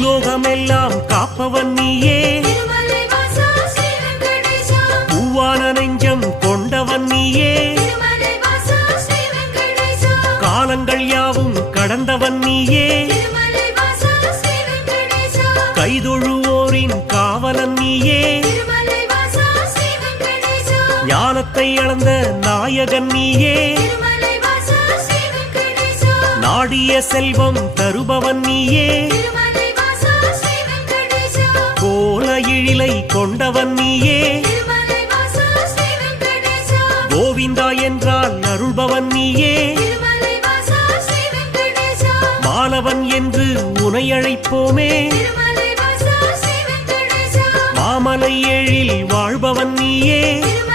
பூலோகமெல்லாம் காப்பவன் நீயே, பூவான நெஞ்சம் கொண்டவன் நீயே, காலங்கள் யாவும் கடந்தவன் நீயே, கைதொழுவோரின் காவலன் நீயே, ஞானத்தை அளந்த நாயகன் நீயே, நாடிய செல்வம் தருபவன் நீயே, கோல எழிலை கொண்டவன் நீயே, கோவிந்தா என்றால் அருள்பவன் நீயே, மாலவன் என்று உனை அழைப்போமே, மாமலை எழில் வாழ்பவன் நீயே,